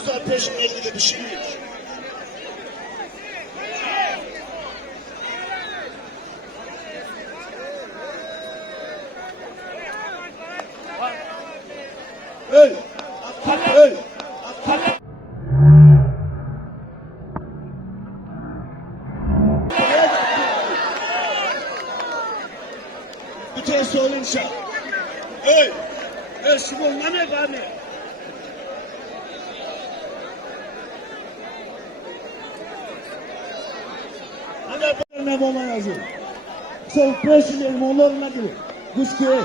Güzel peşine ilgili bir şey. Öl. Öl. Bütün sorunca. Öl. Öl şununla ne var ne? Ne bana yazıyor. Son peşinden onlarına girin. Kuşkuya.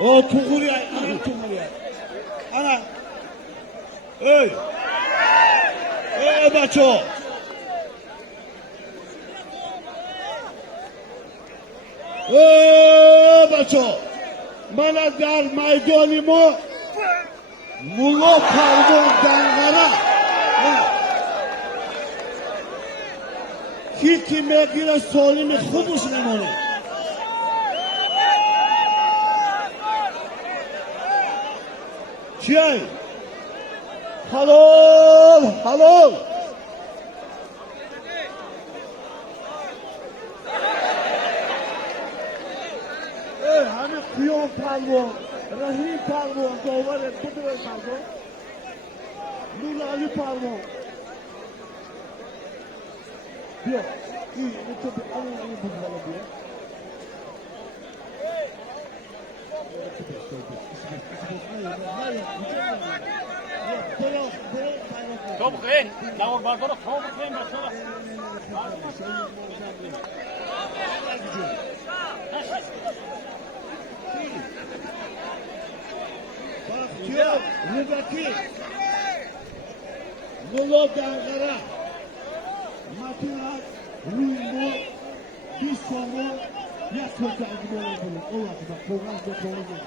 O tuğuluyor, ana tuğuluyor. Ana. Öy. Öy baço. Öy baço. Bana dar maydonimo. Mulo pardon dangara. Kiti megire solimi khubus nemone. Çay. Halol, halol. Hani kuyon pardon. Rahim pardon, dolar et, kudur pardon. Nurali pardon. Yok, iyi, bu tabi iyi bu bana diye. Kom geen, nou maar door, kom geen maar zo. Bakıyor, Nubaki, Mulo Dangara, Matinat, Ruymu, Bissomo, Yaskota gibi olabilir. O vakıda Kogaz da Kogaz.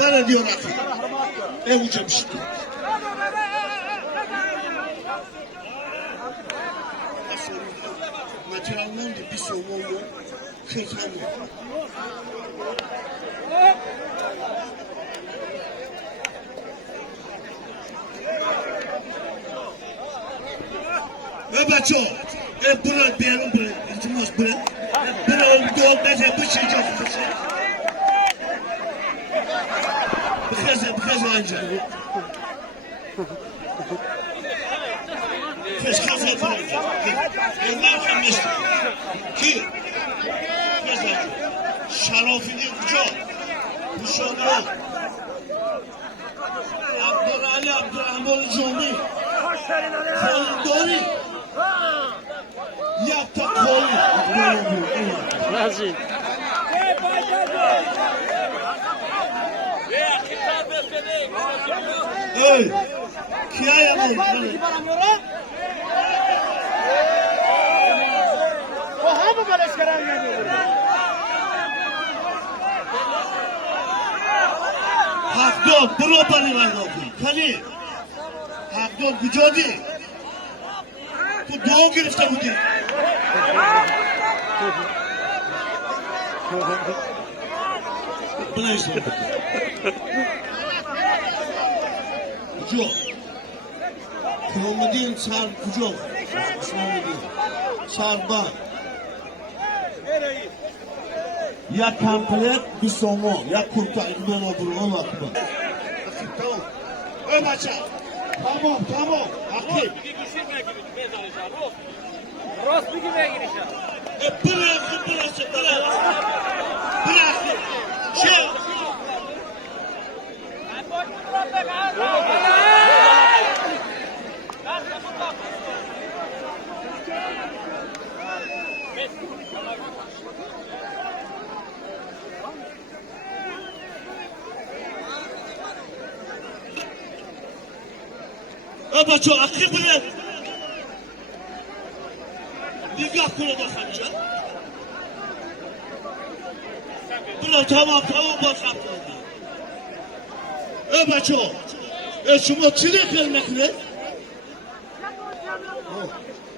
Bana diyor akı. Evucum işte. Materialden de bir sorun oluyor. Kırkanıyor. Ve baço. Buna diyelim buna. İltimos buna. Buna oldu olmaz. Bu şey çok bir şey. Bıkaz anca. Keşkaz yapılacak. Elman kalmıştı. Ki. Bıkaz anca. Şarafini uço. Bu şonu. Abdurrahman Abdurrahman Jomi. Kondori. Yaptı kolu. Nasıl? Öy! Kia yapalım. O hamı böyle çıkaran geliyor. Hakdol, propani var dokun. Kali. Hakdol, gücodi. Bu doğu girifte bu değil. Buna işte. Kucuk. Kurumu değil, sar kucuk. Osmanlı değil. Sarba. Ya komplet bir somo, ya kurtar gibi olur, o vakti. Tamam. Ön aça. Tamam. Akif. Rost bir gibi girişe. Bırak. Şey. بچه اخیر بگه نگاه کنه داخلجا بلا tamam باز رفت بچه شما چی کار میکنه؟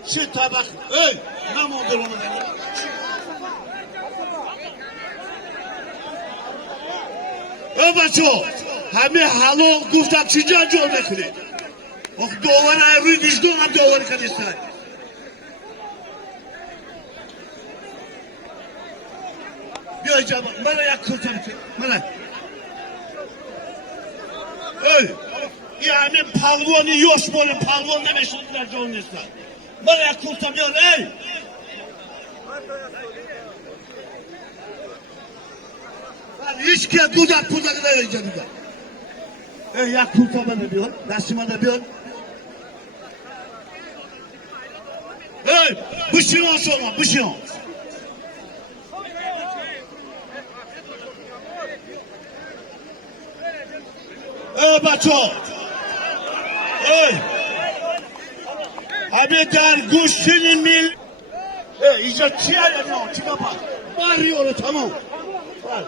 چه طبق نمونده رو مدنی بچه همه حلال گفتم چی جا جور میکنه دواره روی ویجدان هم دواره کنیستن بیای جمع منو یک کلتا بکن منو یه همه پلوانی یوش بوله پلوان نمیشوندیler جان نیستن منو یک کلتا بیار hiç kez dudak budak vereceğim bir ya kurta bana diyor, Nasım'a da diyor. Bu şey olsun ama, bu şey olsun. بچه abi در گوشتین میل اینجا چی هست؟ چی کپا؟ باری tamam. Var.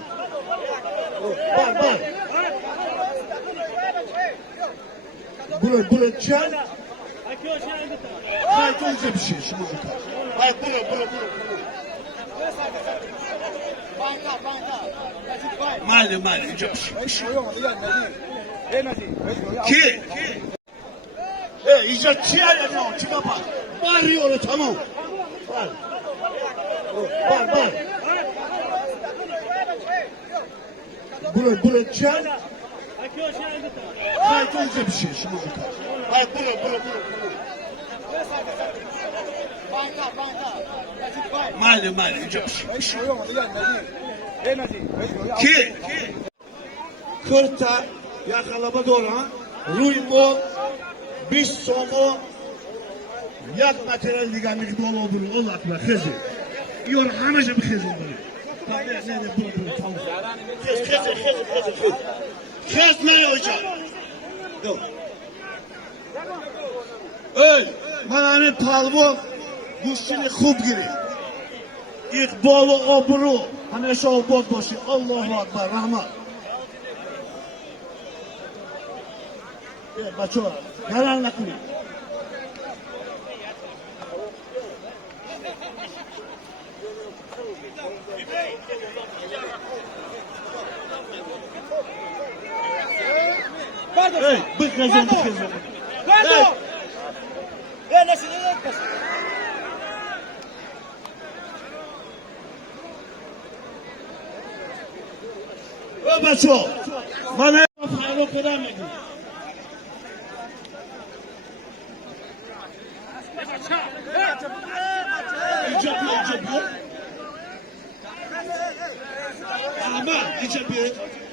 Bura çay. Kayıtlıca bir şey şimdi. Hayır bura. Mali, ince bir şey. Ki? İyice çay ya, çi kapa. Bari tamam. Var. Bura çay. Kayıtlıca bir şey şimdi. Hayır bura. Mali, ince bir şey. Ki? Kırta yakalama doğru ruymo bir somu yak materyal diganlık dolu olur olakla kızı yor hamıca bir kızı böyle ne bu tamam kız ne hocam dur bana palvo guşçili khub giri iqbalı obru hamisha obod boshi Allahu akbar rahmat بچه ها گران نکنید بخزن بچه ها من فرو کدام میگم İcabı. Ama İcabı.